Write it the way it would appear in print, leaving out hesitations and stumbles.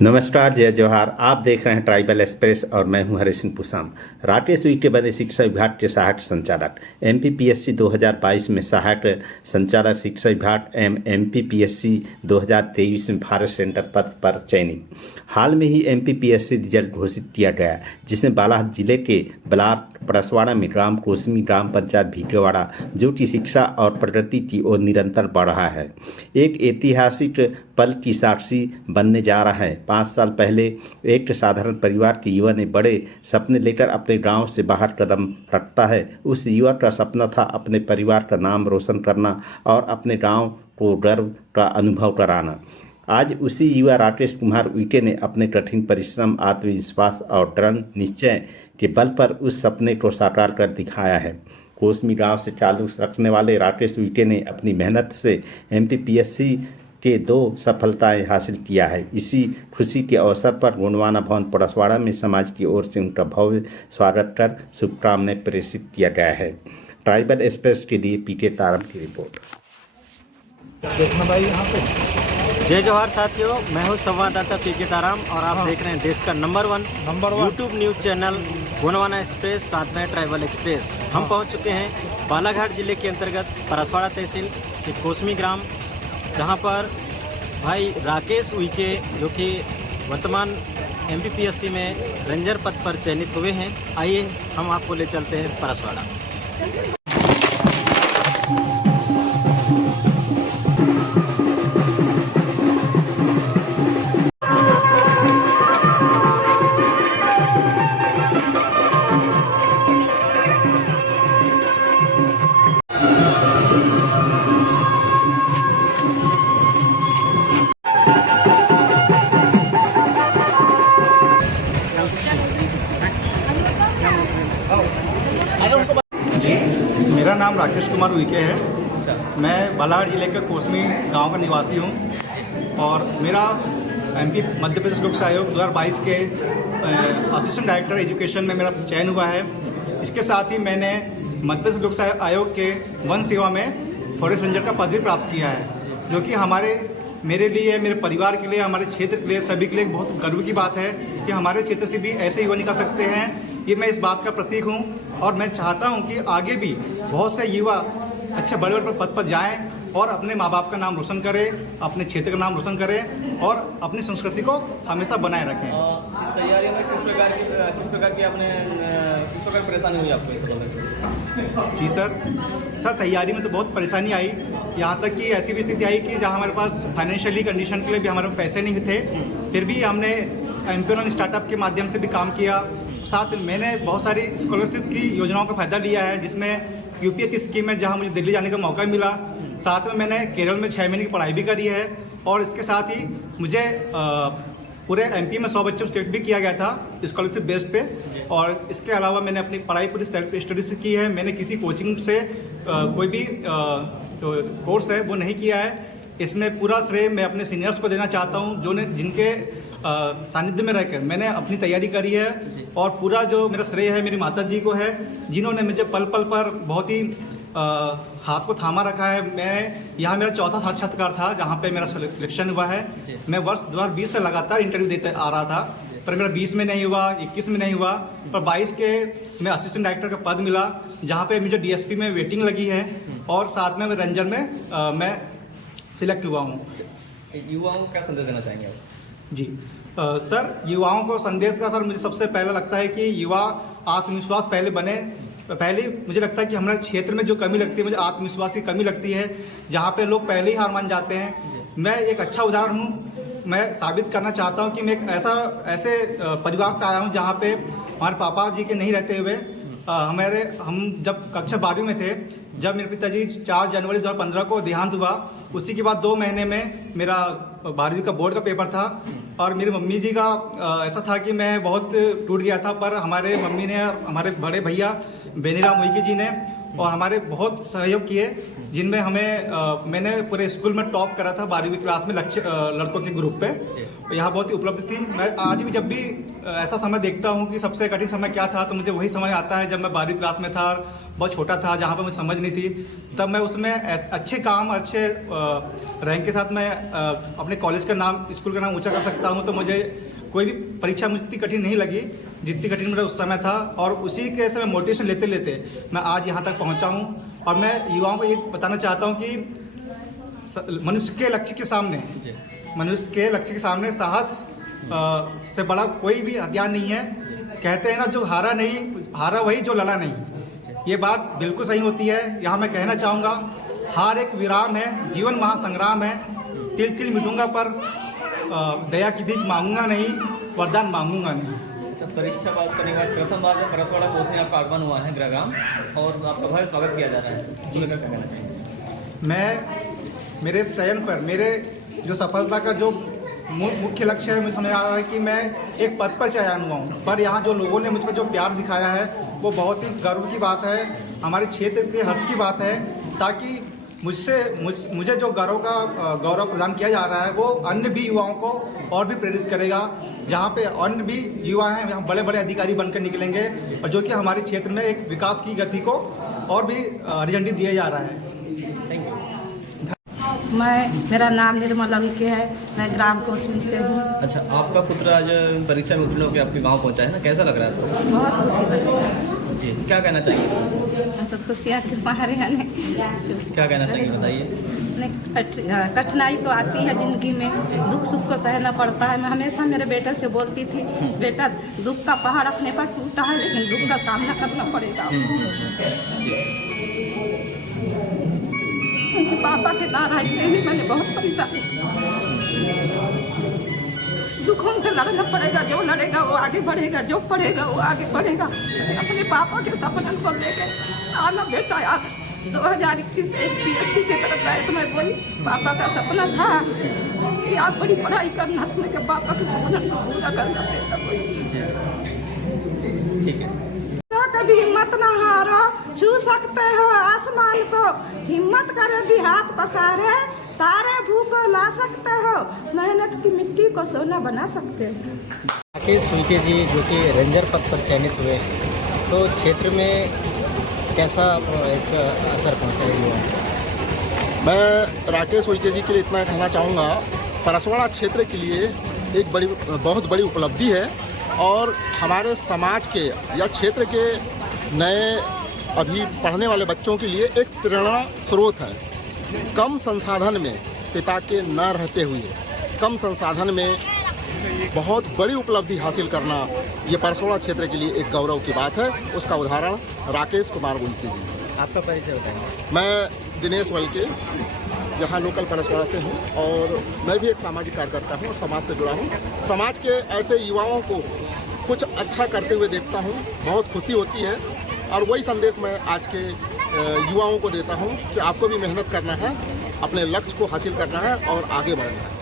नमस्कार, जय जवाहर। आप देख रहे हैं ट्राइबल एक्सप्रेस और मैं हूं हरि सिंह पुसाम। राकेश उइके बने शिक्षा विभाग के सहायक संचालक। एमपीपीएससी 2022 में सहायक संचालक शिक्षा विभाग एवं एमपीपीएससी 2023 में भारत सेंटर पद पर चयनित। हाल में ही एमपीपीएससी रिजल्ट घोषित किया गया, जिसमें बालाघाट जिले के ब्लॉक परसवाड़ा में ग्राम कोसमी ग्राम पंचायत भीटेवाड़ा जो कि शिक्षा और प्रगति की ओर निरंतर बढ़ रहा है, एक ऐतिहासिक पल की साक्षी बनने जा रहा है। 5 साल पहले एक साधारण परिवार के युवा ने बड़े सपने लेकर अपने गांव से बाहर कदम रखता है। उस युवा का सपना था अपने परिवार का नाम रोशन करना और अपने गांव को गर्व का अनुभव कराना। आज उसी युवा राकेश कुमार उइके ने अपने कठिन परिश्रम, आत्मविश्वास और दृढ़ निश्चय के बल पर उस सपने को साकार कर दिखाया है। कोसमी गांव से चालू रखने वाले राकेश उइके ने अपनी मेहनत से एमपीपीएससी के 2 सफलताएं हासिल किया है। इसी खुशी के अवसर पर गोंडवाना भवन परसवाड़ा में समाज की ओर से उनका भव्य स्वागत कर शुभकामनाएं प्रेषित किया गया है। ट्राइबल एक्सप्रेस के लिए पीके तारम की रिपोर्ट। देखना भाई यहाँ पे। जय जवाहर साथियों, मैं हूँ संवाददाता पीके ताराम और आप देख रहे हैं देश का number one YouTube news channel Gondwana express, साथ में ट्राइबल एक्सप्रेस। हम पहुँच चुके हैं बालाघाट जिले के अंतर्गत परसवाड़ा तहसील के कोसमी ग्राम, जहाँ पर भाई राकेश उइके जो कि वर्तमान एमपीपीएससी में रेंजर पद पर चयनित हुए हैं। आइए हम आपको ले चलते हैं परसवाड़ा। मेरा नाम राकेश कुमार उइके है। मैं बालाघाट जिले के कोसमी गांव का निवासी हूं और मेरा एमपी मध्य प्रदेश लोक सेवा आयोग 2022 के असिस्टेंट डायरेक्टर एजुकेशन में मेरा चयन हुआ है। इसके साथ ही मैंने मध्य प्रदेश लोक सेवा आयोग के वन सेवा में फॉरेस्ट रेंजर का पद भी प्राप्त किया है, जो कि मेरे लिए, मेरे परिवार के लिए, हमारे क्षेत्र के लिए, सभी के लिए बहुत गर्व की बात है कि हमारे क्षेत्र से भी ऐसे युवा निकल सकते हैं। ये मैं इस बात का प्रतीक हूँ और मैं चाहता हूँ कि आगे भी बहुत से युवा अच्छे बड़े बड़े पद पर जाएं और अपने माँ बाप का नाम रोशन करें, अपने क्षेत्र का नाम रोशन करें और अपनी संस्कृति को हमेशा बनाए रखें। इस तैयारी में किस प्रकार परेशानी हुई आपको इस समय? जी सर, तैयारी में तो बहुत परेशानी आई। यहाँ तक कि ऐसी भी स्थिति आई कि जहाँ हमारे पास फाइनेंशियली कंडीशन के लिए भी हमारे पास पैसे नहीं थे, फिर भी हमने एम्पियरल स्टार्टअप के माध्यम से भी काम किया। साथ में मैंने बहुत सारी स्कॉलरशिप की योजनाओं का फ़ायदा लिया है, जिसमें यूपीएससी स्कीम है जहाँ मुझे दिल्ली जाने का मौका मिला। साथ में मैंने केरल में 6 महीने की पढ़ाई भी करी है और इसके साथ ही मुझे पूरे एमपी में 100 बच्चों स्टेट भी किया गया था स्कॉलरशिप बेस्ड पे। और इसके अलावा मैंने अपनी पढ़ाई पूरी सेल्फ स्टडी से की है। मैंने किसी कोचिंग से कोई भी जो कोर्स है वो नहीं किया है। इसमें पूरा श्रेय मैं अपने सीनियर्स को देना चाहता हूँ, जिनके सानिध्य में रहकर मैंने अपनी तैयारी करी है। और पूरा जो मेरा श्रेय है मेरी माता जी को है, जिन्होंने मुझे पल पल पर बहुत ही हाथ को थामा रखा है। यहाँ मेरा 4था साक्षात्कार था जहाँ पे मेरा सिलेक्शन हुआ है। मैं वर्ष 2020 से लगातार इंटरव्यू देते आ रहा था, पर मेरा 20 में नहीं हुआ, 21 में नहीं हुआ, पर 22 के मैं असिस्टेंट डायरेक्टर का पद मिला, जहाँ पे मुझे डीएसपी में वेटिंग लगी है और साथ में रेंजर में मैं सिलेक्ट हुआ हूँ। युवाओं को क्या संदेश देना चाहेंगे आप? जी सर, युवाओं को संदेश का सर मुझे सबसे पहला लगता है कि युवा आत्मविश्वास पहले बने। पहले मुझे लगता है कि हमारे क्षेत्र में जो कमी लगती है, मुझे आत्मविश्वास की कमी लगती है, जहाँ पे लोग पहले ही हार मान जाते हैं। मैं एक अच्छा उदाहरण हूँ। मैं साबित करना चाहता हूँ कि मैं एक ऐसे परिवार से आया हूँ जहाँ पे हमारे पापा जी के नहीं रहते हुए हम जब कक्षा 12वीं में थे, जब मेरे पिताजी 4 जनवरी 2015 को देहांत हुआ, उसी के बाद 2 महीने में मेरा 12वीं का बोर्ड का पेपर था। और मेरी मम्मी जी का ऐसा था कि मैं बहुत टूट गया था, पर हमारे मम्मी ने, हमारे बड़े भैया बेनीराम उइके जी ने और हमारे बहुत सहयोग किए, जिनमें मैंने पूरे स्कूल में टॉप करा था 12वीं क्लास में लड़कों के ग्रुप पे। यहाँ बहुत ही उपलब्धि थी। मैं आज भी जब भी ऐसा समय देखता हूँ कि सबसे कठिन समय क्या था, तो मुझे वही समय आता है जब मैं 12वीं क्लास में था। बहुत छोटा था, जहाँ पर मुझे समझ नहीं थी, तब मैं उसमें अच्छे काम, अच्छे रैंक के साथ मैं अपने कॉलेज का नाम, स्कूल का नाम ऊंचा कर सकता हूँ। तो मुझे कोई भी परीक्षा मुझे इतनी कठिन नहीं लगी जितनी कठिन मुझे उस समय था, और उसी के से मैं मोटिवेशन लेते लेते मैं आज यहाँ तक पहुँचा हूँ। और मैं युवाओं को ये बताना चाहता हूँ कि मनुष्य के लक्ष्य के सामने साहस से बड़ा कोई भी हथियार नहीं है। कहते हैं ना, जो हारा वही जो लड़ा नहीं। ये बात बिल्कुल सही होती है। यहाँ मैं कहना चाहूँगा, हार एक विराम है, जीवन महासंग्राम है। तिल तिल मिटूंगा पर दया की भीख मांगूंगा नहीं, वरदान मांगूंगा नहीं। अच्छा, परीक्षा पास करने के बाद प्रथम बार जब परसवाड़ा पहुँचने आपका आगमन हुआ है ग्राम, और आपका भव्य स्वागत किया जा रहा है, इसको लेकर क्या कहना चाहिए? मैं मेरे चयन पर, मेरे जो सफलता का जो मुख्य लक्ष्य है, मुझे समझ आ रहा है कि मैं एक पद पर चयन हुआ हूँ। पर यहाँ जो लोगों ने मुझ पर जो प्यार दिखाया है वो बहुत ही गर्व की बात है, हमारे क्षेत्र के हर्ष की बात है, ताकि मुझे जो गौरव प्रदान किया जा रहा है वो अन्य भी युवाओं को और भी प्रेरित करेगा। जहाँ पे अन्य भी युवा हैं, यहाँ बड़े बड़े अधिकारी बनकर निकलेंगे, और जो कि हमारे क्षेत्र में एक विकास की गति को और भी हरी झंडी दिया जा रहा है। Thank you. मेरा नाम निर्मल अंके है, मैं ग्राम कोसमी से हूँ। अच्छा, आपका पुत्र आज परीक्षा में उत्तीर्ण होकर आपके गांव पहुंचा है ना, कैसा लग रहा है आपको? बहुत खुशी लग रही है जी, क्या कहना चाहिए? हम तो खुशियाँ के मारे हैं। क्या कहना चाहिए, बताइए। कठिनाई तो आती है जिंदगी में, दुख सुख को सहना पड़ता है। मैं हमेशा मेरे बेटे से बोलती थी, बेटा दुख का पहाड़ अपने पर टूटा है, लेकिन दुख का सामना करना पड़ेगा। उनके पापा के नाराजगी में मैंने बहुत परेशान, दुखों से लड़ना पड़ेगा। जो लड़ेगा वो आगे बढ़ेगा, जो पढ़ेगा वो आगे बढ़ेगा। अपने पापा के सपनों को लेके आना बेटा, आप 2021 एक PSC की तरफ गए तो मैं बोली, पापा का सपना था कि आप बड़ी पढ़ाई करना, तुम्हें के पापा के सपनों को पूरा करना बेटा। ठीक है। कभी हिम्मत ना हारो, छू सकते हो आसमान को, हिम्मत करे भी हाथ पसारे, तारे भूखो ला सकते हो, मेहनत की मिट्टी को सोना बना सकते हो। राकेश उइके जी जो कि रेंजर पद पर चयनित हुए, तो क्षेत्र में कैसा एक असर पहुँचा है? मैं राकेश उइके जी के लिए इतना कहना चाहूँगा, परसवाड़ा क्षेत्र के लिए एक बहुत बड़ी उपलब्धि है, और हमारे समाज के या क्षेत्र के नए अभी पढ़ने वाले बच्चों के लिए एक प्रेरणा स्रोत है। कम संसाधन में, पिता के न रहते हुए कम संसाधन में बहुत बड़ी उपलब्धि हासिल करना, ये परसवाड़ा क्षेत्र के लिए एक गौरव की बात है। उसका उदाहरण राकेश कुमार उइके जी। आपका परिचय बताएंगे? मैं दिनेश वल्के, यहाँ लोकल परसवाड़ा से हूँ, और मैं भी एक सामाजिक कार्यकर्ता हूँ और समाज से जुड़ा हूँ। समाज के ऐसे युवाओं को कुछ अच्छा करते हुए देखता हूँ, बहुत खुशी होती है, और वही संदेश मैं आज के युवाओं को देता हूँ कि आपको भी मेहनत करना है, अपने लक्ष्य को हासिल करना है और आगे बढ़ना है।